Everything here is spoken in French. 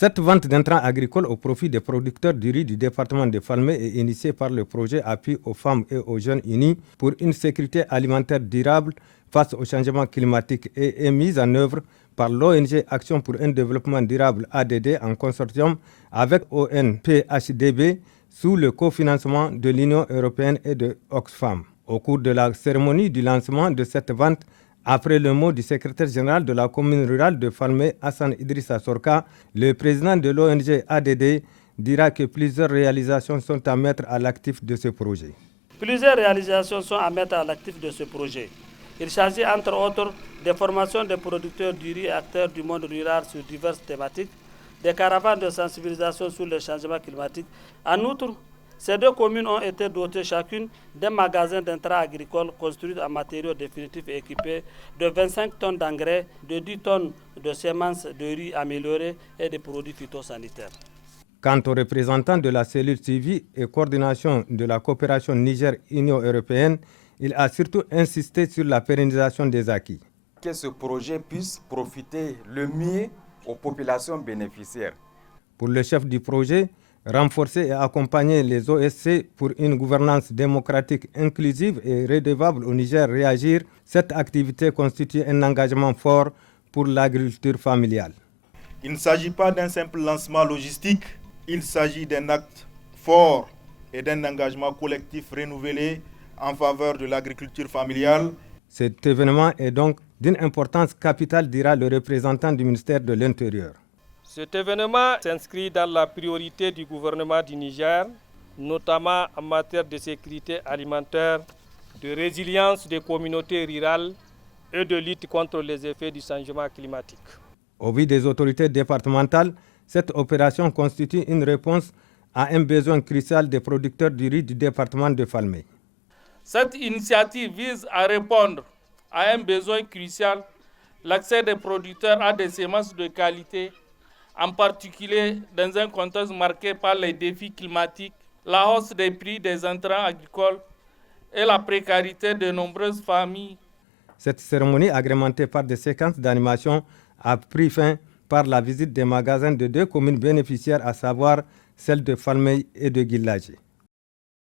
Cette vente d'intrants agricoles au profit des producteurs du riz du département de Falmey est initiée par le projet Appui aux femmes et aux jeunes unis pour une sécurité alimentaire durable face au changement climatique et est mise en œuvre par l'ONG Action pour un développement durable ADD en consortium avec ONPHDB sous le cofinancement de l'Union européenne et de Oxfam. Au cours de la cérémonie du lancement de cette vente, après le mot du secrétaire général de la commune rurale de Falmey, Hassan Idrissa Sorka, le président de l'ONG ADD dira que plusieurs réalisations sont à mettre à l'actif de ce projet. Plusieurs réalisations sont à mettre à l'actif de ce projet. Il s'agit entre autres des formations des producteurs du riz et acteurs du monde rural sur diverses thématiques, des caravanes de sensibilisation sur le changement climatique. En outre, ces deux communes ont été dotées chacune d'un magasin d'intrants agricoles construit en matériaux définitifs et équipés de 25 tonnes d'engrais, de 10 tonnes de semences de riz améliorées et de produits phytosanitaires. Quant aux représentants de la cellule suivi et coordination de la coopération Niger-Union européenne, il a surtout insisté sur la pérennisation des acquis. Que ce projet puisse profiter le mieux aux populations bénéficiaires. Pour le chef du projet, renforcer et accompagner les OSC pour une gouvernance démocratique inclusive et redevable au Niger réagir, cette activité constitue un engagement fort pour l'agriculture familiale. Il ne s'agit pas d'un simple lancement logistique, il s'agit d'un acte fort et d'un engagement collectif renouvelé en faveur de l'agriculture familiale. Cet événement est donc d'une importance capitale, dira le représentant du ministère de l'Intérieur. Cet événement s'inscrit dans la priorité du gouvernement du Niger, notamment en matière de sécurité alimentaire, de résilience des communautés rurales et de lutte contre les effets du changement climatique. Au vu des autorités départementales, cette opération constitue une réponse à un besoin crucial des producteurs du riz du département de Falmey. Cette initiative vise à répondre à un besoin crucial, l'accès des producteurs à des semences de qualité, en particulier dans un contexte marqué par les défis climatiques, la hausse des prix des intrants agricoles et la précarité de nombreuses familles. Cette cérémonie, agrémentée par des séquences d'animation, a pris fin par la visite des magasins de deux communes bénéficiaires, à savoir celles de Falmey et de Guillager.